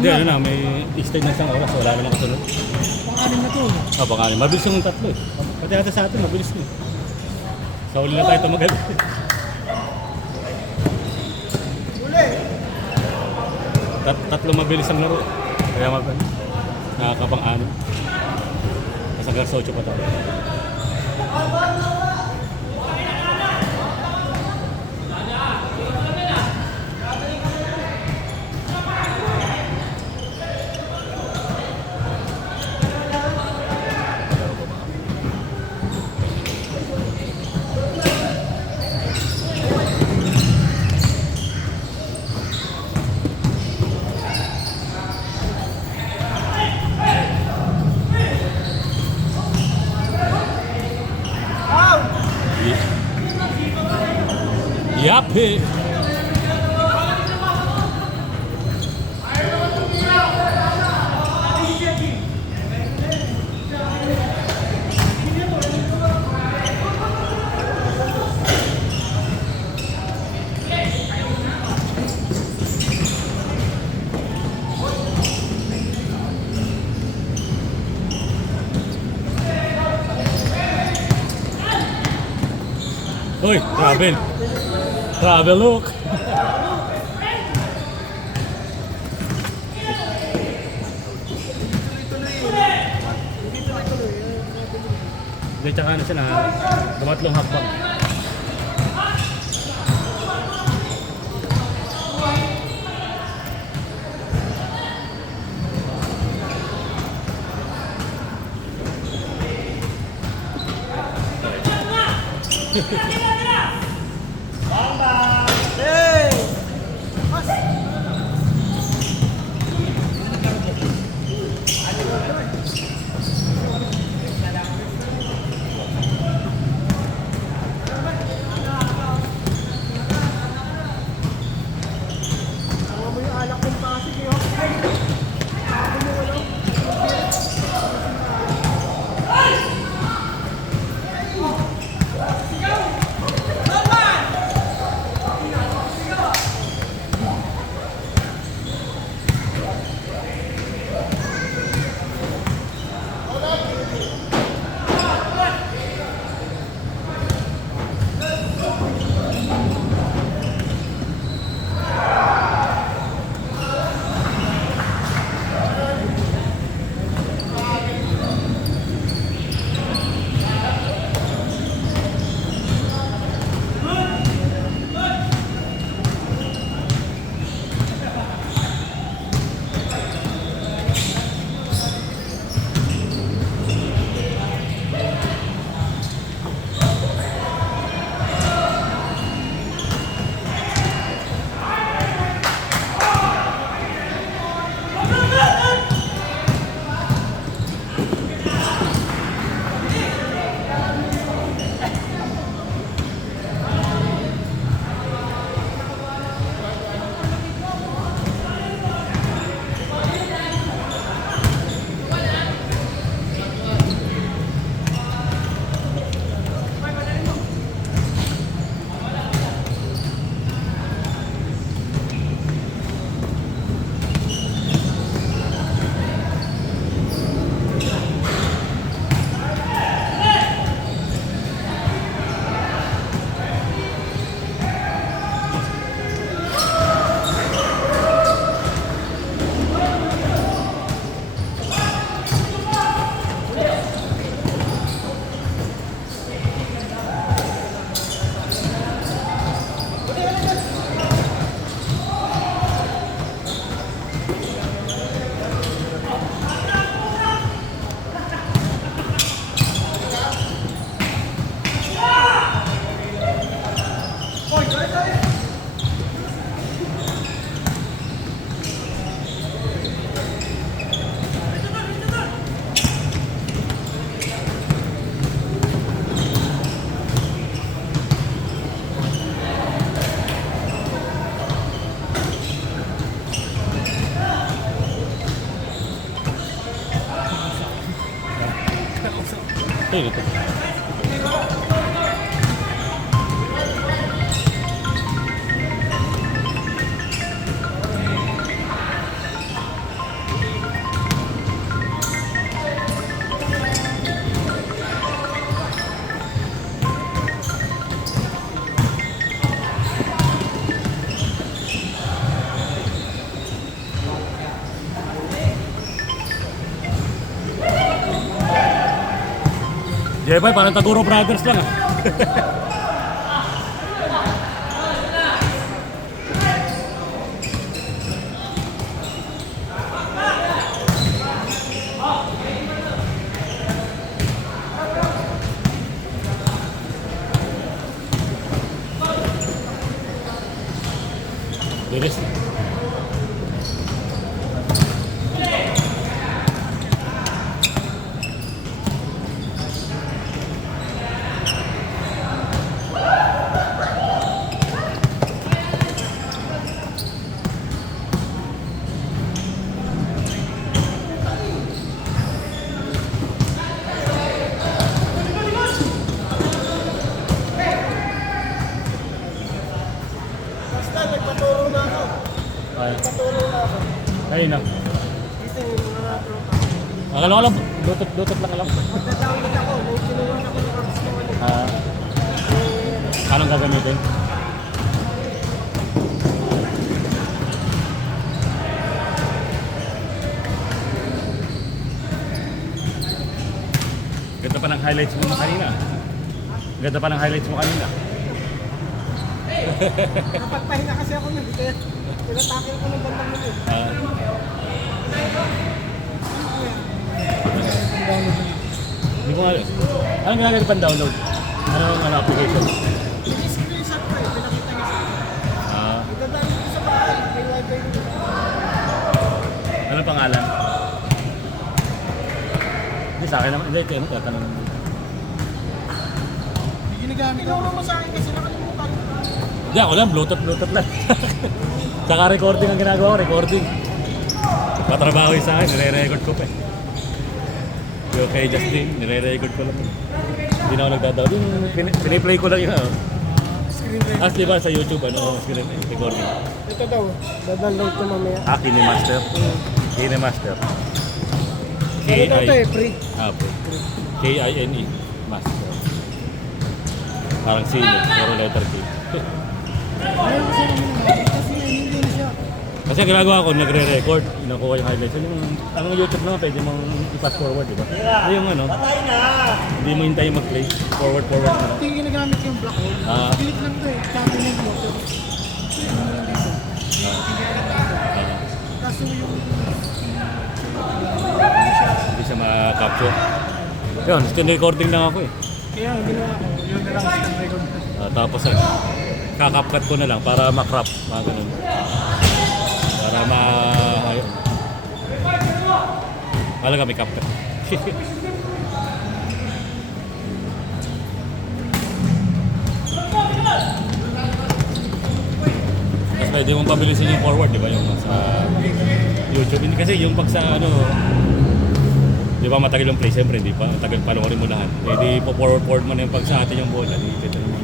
Hindi, ano na, may extend ng isang oras. Wala naman kasunod. Pang-anim na to. Baka mabilis yung tatlo eh. Pati natin sa atin, mabilis na eh. Sa uli lang tayo tumagal. Tatlo mabilis ang laro. Kaya nakakapang-anim. Kasi hanggang 8 pa tayo. Yape! Uy, travel! Travel look! Hindi, tsaka ano siya na dumatlong hakbang. Ito ito. Jebay, parang Taguro Brothers lang ah. Bilis. Basta, nagpaturo na ako. Ay, Nagpaturo na ako. ayun na. Dito yung mga tropa. Akala ko lang, lutot lang alam ko. Magdadawit ako. May kinuha ako ng oras ko. Anong gagamitin? Ganda pa ng highlights mo kanina. Ganda pa ng highlights mo kanina. Napagpahinga kasi ako nun. Kaya tinatake ko ng bandang nito. Hindi ko nga alam. Anong ginagawa pang download? Anong application? I-screenshot ko eh. Pinakita niya sa akin. Idadaan ko sa bahay. May wifi nito. Anong pangalan? Hindi sa akin naman. Hindi, ito yung tatanong. Hindi ginagamit. Tinuro mo sa akin kasi nakalimutan ko. Hindi, ako lang. Bluetooth lang. Saka recording ang ginagawa ko. Recording. Patrabaho yung sa akin. Nire-record ko pa eh. Yung kay Justin, nire-record ko lang. Hindi na ako nagdadaw. Yung piniplay ko lang yung Screen record. as diba sa YouTube, screen recording. Ito daw. Dadownload ko mamaya. KineMaster. KineMaster. Ano daw ito eh? Free. Free. K-I-N-E. Master. Parang sino, pero letter K. Ayaw kasi namin naman. Kasi hindi na siya. Kasi ang ginagawa ko, nagre-record, nakuha yung highlights. Ang YouTube naman, pwede mong i-pass forward, di ba? Yung hindi mo hintayin mag-play. Forward na lang. Ito yung ginagamit yung black hole. Click lang ito eh. Sabi niya mo. Click mo lang dito. Kaso yung... Hindi siya ma-capture. Yun, screen recording lang ako eh. Kaya ang ginawa ko, yun na lang screen record. Tapos kakapkat ko na lang para ma-crop, mga ganun. Para ayun. Talaga may capcut. Tapos pwede mong pabilisin yung forward, di ba? Yung sa YouTube. Hindi kasi yung pag sa di ba matagal yung play, siyempre hindi pa. Matagal panoorin mo lahat. Pwede po-forward mo na yung pag sa atin yung bola. Dito naman.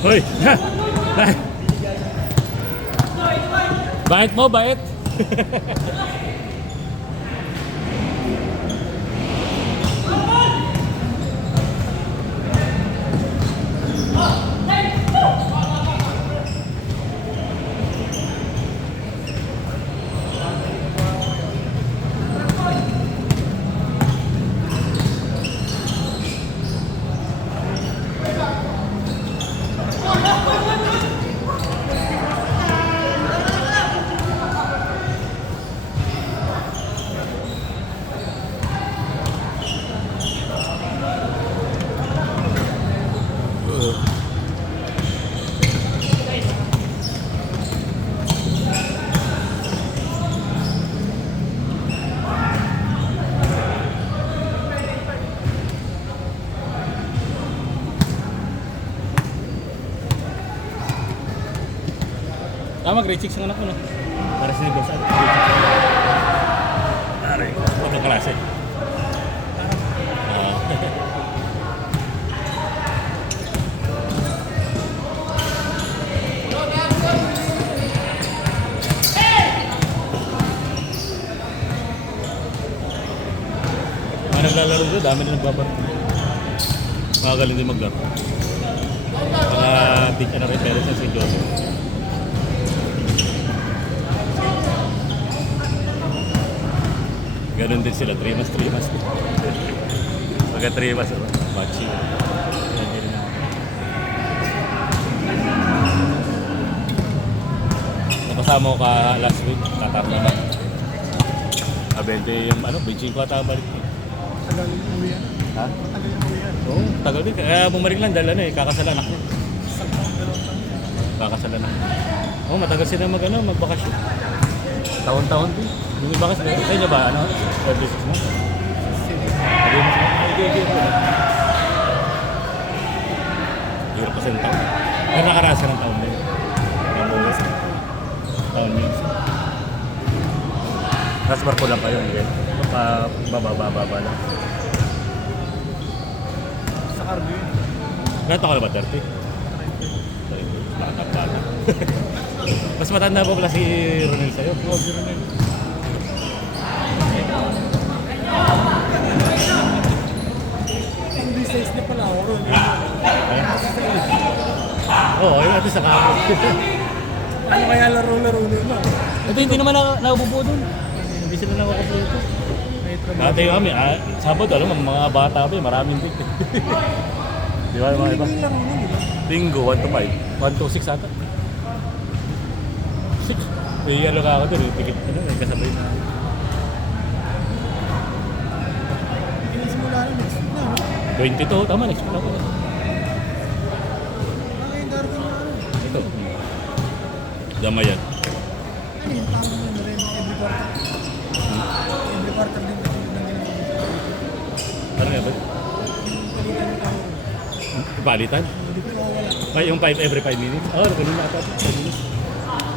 Hoy! Bait mo, bait! Tama, grade 6 ang anak mo, no? Para sa negosyo. Aray, ano klase? Ito, dami na nagbabarko. Magaling din maglaro. Mga teach na reference sa St. Joseph. Ganun din sila, 3 months. Pagka 3 months, bachi. Nakasama ko ka last week, tatap naman. Abente yung ano, Beijing ko ata balik. Tagal yung uwi yan. Ha? Tagal yung uwi yan. Oo, tagal din. Kaya bumalik lang dahil ano eh, kakasal anak niya. Isang taon, dalawang taon. Kakasal anak niya. Oo, matagal sila magbakasyon. Taon-taon din. Yung iba kasi, sa inyo ba, ano? Every 6 months? Every months? Okay. Hirap kasi ng taon. Pero nakaraas ka ng taon din. Taon yun. Tapos barko lang kayo, hindi. Bababa lang. Sa cargo yun. Ganito ka na ba, 30? Bata. Mas matanda pa pala si Ronel sa'yo. Oo, si Ronel. Hindi size na pala ako, Ronel. Oo, yun natin sa kapot. Ano kaya laro-laro nun? Ito hindi naman nabubuo doon. Hindi sila nakakaputo. May trabaho. Dati kami, Sabado, alam mo, mga bata kami, maraming tik. Di ba, mga iba? Hindi laro nun, di ba? Bingo, 1 to 5. 1 to 6 ata. 6. May ano ka ako doon, tikit, may kasabay na. Inisimula rin next week na, no? 22, tama, next week ako. Baka yung darating na ano? Ito. Damayan. Ano yung tama mo na rin every quarter? Every quarter din ng ginagawa. Ano nga ba? Palitan yung tama mo. Palitan? Hindi ko mawawala. Ay, yung 5 every 5 minutes? Oo, ganun na ata. 5 minutes.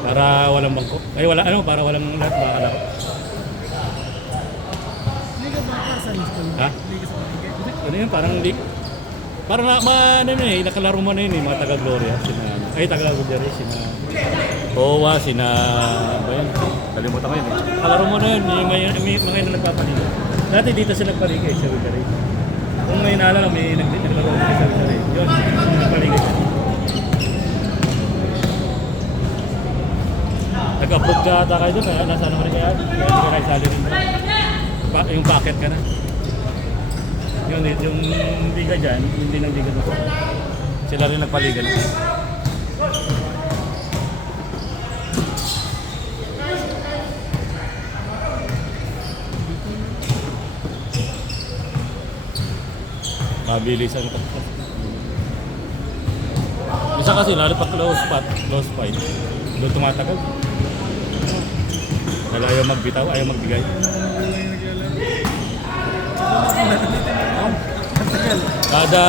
Para walang bangko. Ay, para walang lahat makakalaro. Hindi ka ba sa school? Ha? Hindi ka sa barangay? Ano yun, parang hindi. Parang ano yun eh, nakalaro mo na yun eh, mga taga-Gloria. Taga-Gloria rin, Owa, ba yun? Kalimutan ko yun eh. Nakalaro mo na yun, yung mga yun na nagpapaligo. Dati dito sila nagpaligo eh, sa Wicari. Kung may naalala, may naglaro dito sa Wicari. Yun, nagpaligo siya. Nag-upload ka ata kayo doon, kaya nasa ano ka rin kaya? Kaya hindi ka kayo sali rin doon. Yung packet ka na. Yung liga dyan, hindi ng liga doon. Sila rin nagpaligan. Mabilisan ka. Isa kasi lalo pa close fight. Doon tumatagal. Dahil ayaw magbitaw, ayaw magbigay. Kada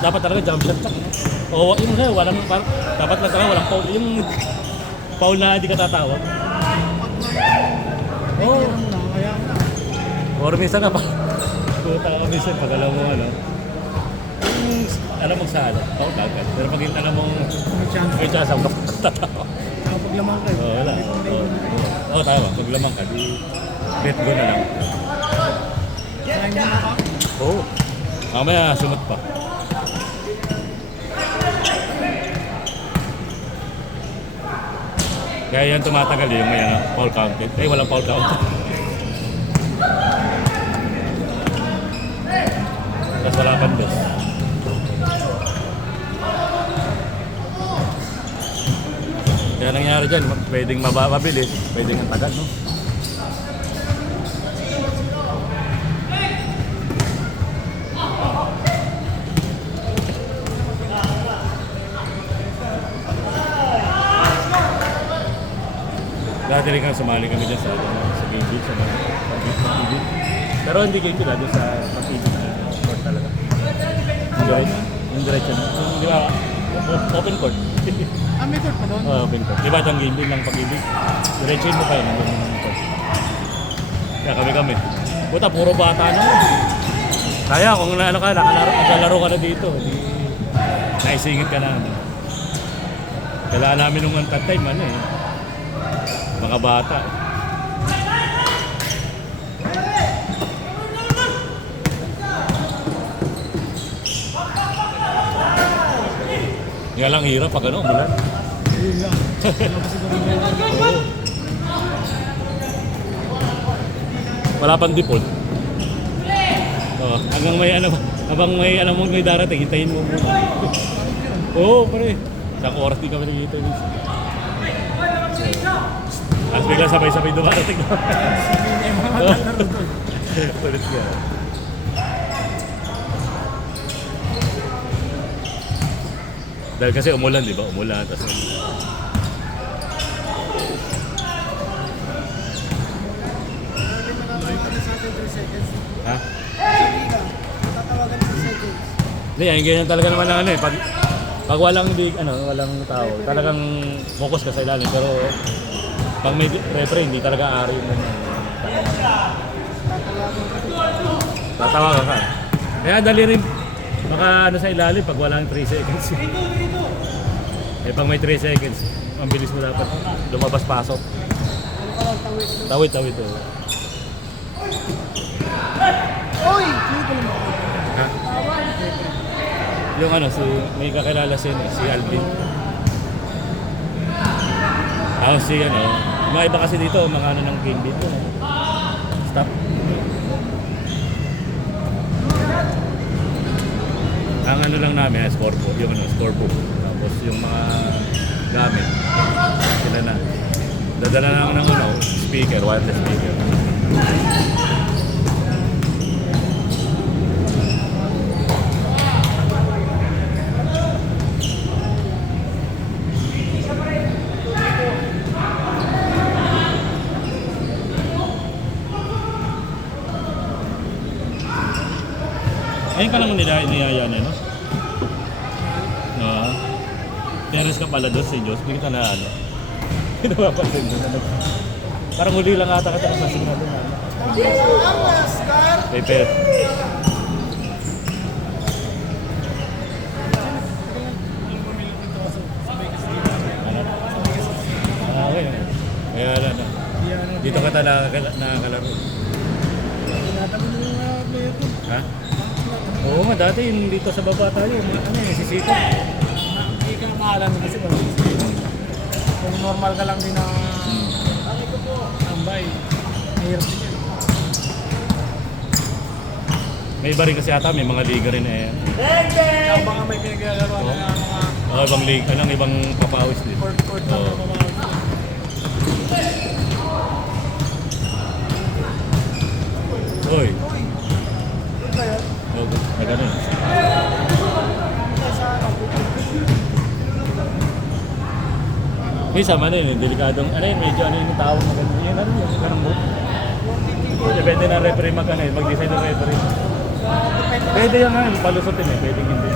dapat talaga jump shot lang. O yung walang dapat lang talaga walang foul. Yung foul na hindi ka tatawag. Oh, or minsan na pa. Puta ka minsan pag alam mo alam mo sala, foul agad. Pero pag alam mo may chance ako tatawa. Saka pag lamang ka. Wala. Tama. Pag lamang ka, di bet go na lang. Kain din ako. Oo. Mamaya, sunod pa. Kaya yan tumatagal yung may foul counted. Walang foul counted. Tapos wala pang dos. Kaya nangyari dyan, pwedeng mabilis, pwedeng ang tagal, no? Dati rin kang sumali kami dyan sa game beach, sa pag-ibig. Pero hindi game beach, doon sa pag-ibig na court talaga. Yung diretso na. Di ba? Open court. May court pa doon? Oo, open court. Di ba itong game beach ng pag-ibig? Diretso mo kayo, nandun yung court. Kaya kami. Puta, puro bata naman. Kaya kung nakalaro ka na dito, di naisingit ka na. Kailangan namin nung time, mga bata. Nga lang hirap pag ano, umulan. Yun lang. Ano kasi kung Oo. Wala pang default. Hanggang may ano, habang may alam mo may darating, hintayin mo muna. Oo, pare. Isang oras din kami nag-hintay dito. Tapos bigla sabay-sabay dumarating. Ulit ka. Dahil kasi umulan, di ba? Umulan. Tapos ha? tatawagan 3 seconds. Hindi, yung ganyan talaga naman ang ano eh. Pag walang walang tao, talagang focus ka sa ilalim. Pero pag may referee, hindi talaga ari mo. Tatawagan ka. Kaya dali rin baka ano sa ilalim pag walang 3 seconds. Eh pag may 3 seconds, ang bilis mo dapat lumabas-pasok. Tawid. Oy! Dito naman. Ha? Yung ano, may kakilala si Alvin. Si ano, mga iba kasi dito, mga ano ng game dito. Stop. Ang ano lang namin, scoreboard, yung ano, scoreboard. Tapos yung mga gamit, sila na. Dadala lang ng ano, speaker, wireless speaker. Ayun ka naman niyaya na, no? Teres ka pala doon si Diyos, hindi kita na ano. Pinapapansin mo na. Parang huli lang ata ka tapos nasing na doon. Paper. Okay. Kaya ano. Dito ka talaga nakakalaro. Tinatabi mo yung player ko. Ha? Oo nga, dati yung dito sa baba tayo, ano eh, sisito. Hindi ka maalam kasi wala kung normal ka lang din na tambay, mahirap din yan. May iba rin kasi ata, may mga liga rin eh. Kaya baka may pinaglalaro na mga Ibang liga, anong ibang papawis din. court lang na mga Oy, Uy! Ano ba yan? ganun. May sama na yun, delikadong, ano yun, medyo ano yung tawag na ganun. Yun, ano yun, ganun mo. Depende na referee mag-design ng referee. Pwede yan nga, palusutin eh, pwede hindi.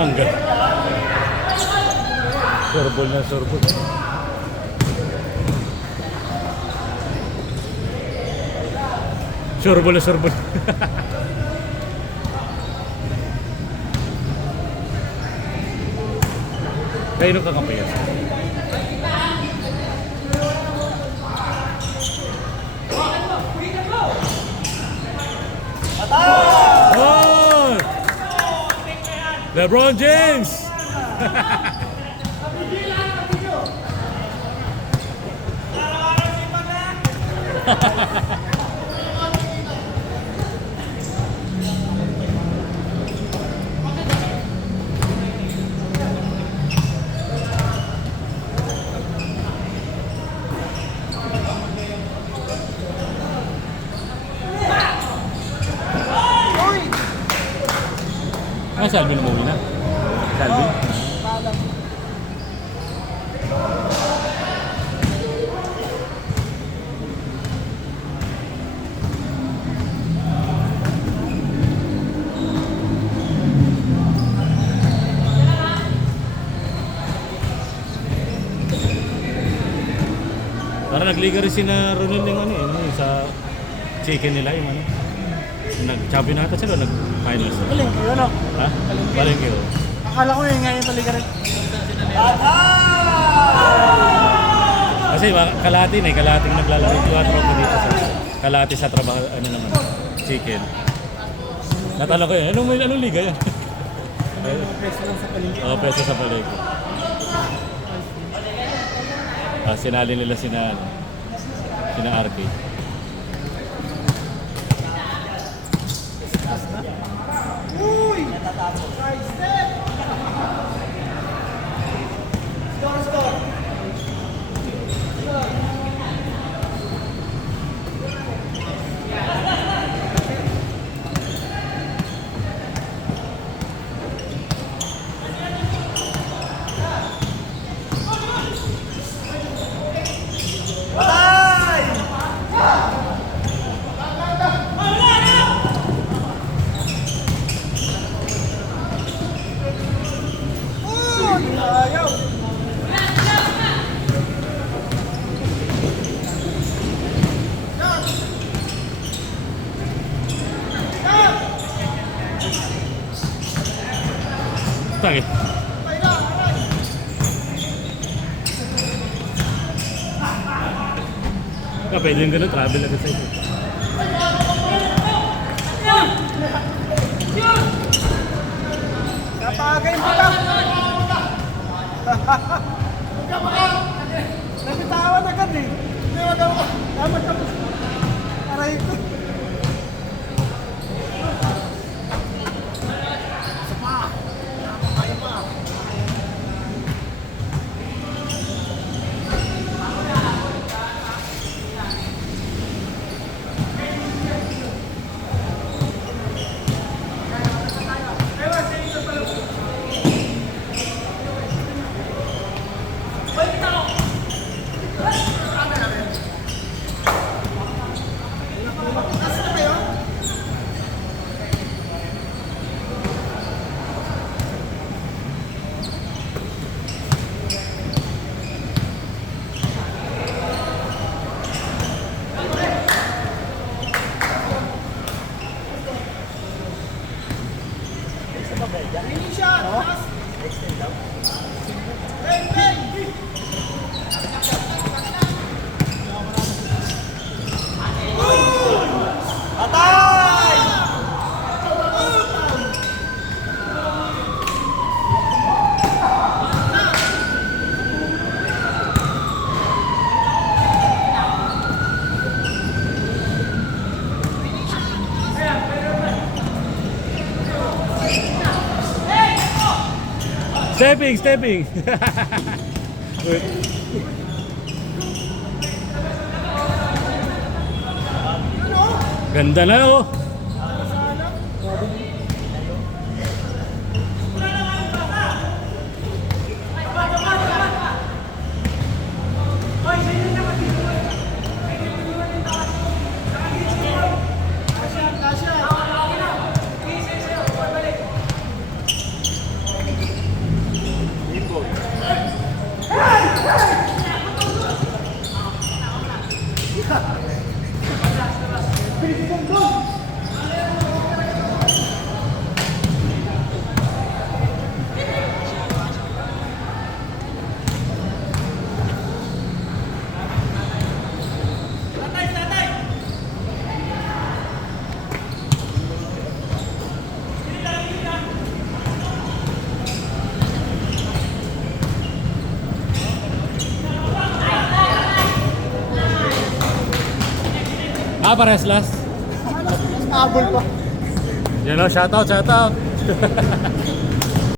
Hanggang. Sorbol na sorbol. Sorbol na sorbol. Kaya nung kakapayan. Oh! LeBron James! Ah, si Alvin umuwi na. Si Alvin? Paalam. nagliga rin si na Ronel yung ano yung sa chicken nila yung ano. Nag-champion na ata sila, nag-finals. Palengke yun, ano? Ha? Palengke oh. Akala ko yun nga yung paliga rin. Kasi kalating naglalaro yung mga tropa dito sa kalati sa trabaho, ano naman, chicken. Natala ko yun, anong liga yan? Peso lang sa palengke. Oo, peso sa palengke. Sinali nila sina RK. Uy! Side step! Score! Ayaw! Tagi. Pwede yung gano'n, travel agad sa ito. Napagay mo lang! Nabitawan agad eh. Hindi wag ako. Dapat tapos. Aray ko. Sapa. Napakaya pa. Stepping! Ganda na oh! Parehas last. Abol pa. Yan o, shoutout!